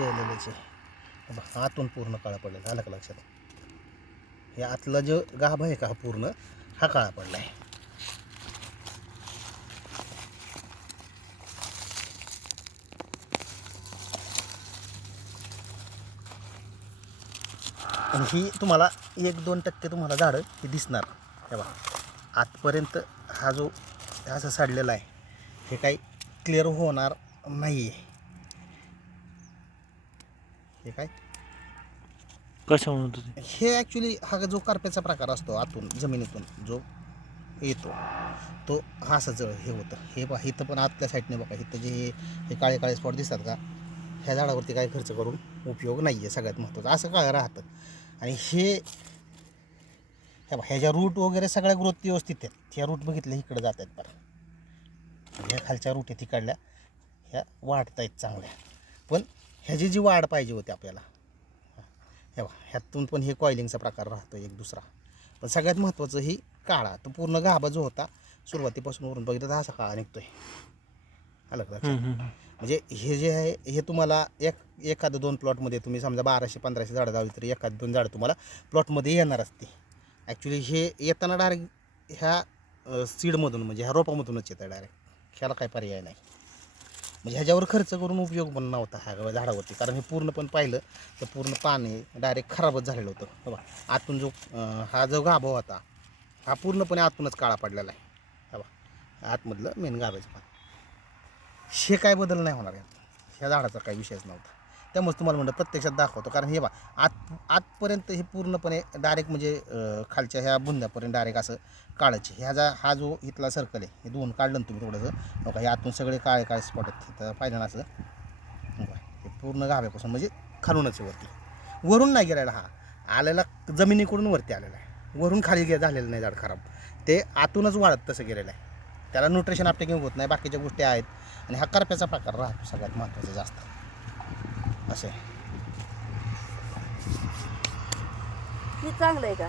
केलेल्याचे आतून पूर्ण काळा पडलेला, आलं का लक्षात? हे आतला जो गाभा आहे का हा पूर्ण हा काळा पडला आहे. आणि ही तुम्हाला 1-2% तुम्हाला झाडं ही दिसणार. हे बघा आतपर्यंत हा जो असं साडलेला आहे हे काही क्लिअर होणार नाही आहे. हे काय कशा म्हणत होते? हे ॲक्च्युली हा जो करप्याचा प्रकार असतो आतून जमिनीतून जो येतो तो हा असं जळ हे होतं. हे बघा इथं पण आतल्या साईडने बघा इथं जे हे काळे काळे स्पॉट दिसतात का, ह्या झाडावरती काही खर्च करून उपयोग नाही आहे. सगळ्यात महत्त्वाचं असं काळं राहतं. आणि हे बघा ह्याच्या रूट वगैरे सगळ्या ग्रोथ व्यवस्थित आहेत. ह्या रूट बघितल्या इकडे जात आहेत बरं, ह्या खालच्या रूट आहेत तिकडल्या ह्या वाढत आहेत चांगल्या. पण ह्याची जी वाढ पाहिजे होती आपल्याला, हे बघा ह्यातून पण हे कॉइलिंगचा प्रकार राहतो एक दुसरा. पण सगळ्यात महत्त्वाचं ही काळा तो पूर्ण गाभा जो होता सुरुवातीपासून वरून बघितलं तर असा काळा निघतोय. आलं का लक्षात? म्हणजे हे जे आहे हे तुम्हाला एखादं 2 प्लॉटमध्ये तुम्ही समजा 1200-1500 झाडं लावली तरी 1-2 झाडं तुम्हाला प्लॉटमध्ये येणार असते. ॲक्च्युली हे येताना डायरेक्ट ह्या सीडमधून म्हणजे ह्या रोपामधूनच येतं डायरेक्ट. ह्याला काही पर्याय नाही. म्हणजे ह्याच्यावर खर्च करून उपयोग पण नव्हता ह्या झाडावरती, कारण हे पूर्ण पण पाहिलं तर पूर्ण पाणी डायरेक्ट खराबच झालेलं होतं. बघा आतून जो हा जो गाभा होता हा पूर्णपणे आतूनच काळा पडलेला आहे. हा बघा आतमधलं मेन गाभाचं पान हे काय बदल नाही होणार यात. ह्या झाडाचा काही विषयच नव्हता. त्यामुळे तुम्हाला म्हणलं प्रत्यक्षात दाखवतो, कारण हे बघा आतपर्यंत हे पूर्णपणे डायरेक्ट म्हणजे खालच्या ह्या बुंद्यापर्यंत डायरेक्ट असं काळाचे हा जो इथला सर्कल आहे हे 2 काढलं ना तुम्ही थोडंसं बघा, हे आतून सगळे काळे काळे स्पॉट आहेत तिथं पाहिलं ना असं बघा. हे पूर्ण गाभ्यापासून म्हणजे खालूनच वरती, वरून नाही गेलेला हा आलेला जमिनीकडून वरती आलेला आहे. वरून खाली झालेलं नाही झाड खराब, ते आतूनच वाढत तसं गेलेलं आहे. त्याला न्यूट्रिशन अपटेकिंग होत नाही, बाकीच्या गोष्टी आहेत. आणि हा करप्याचा प्रकार राहतो सगळ्यात महत्त्वाचं जास्त असे. हे चांगलं आहे का?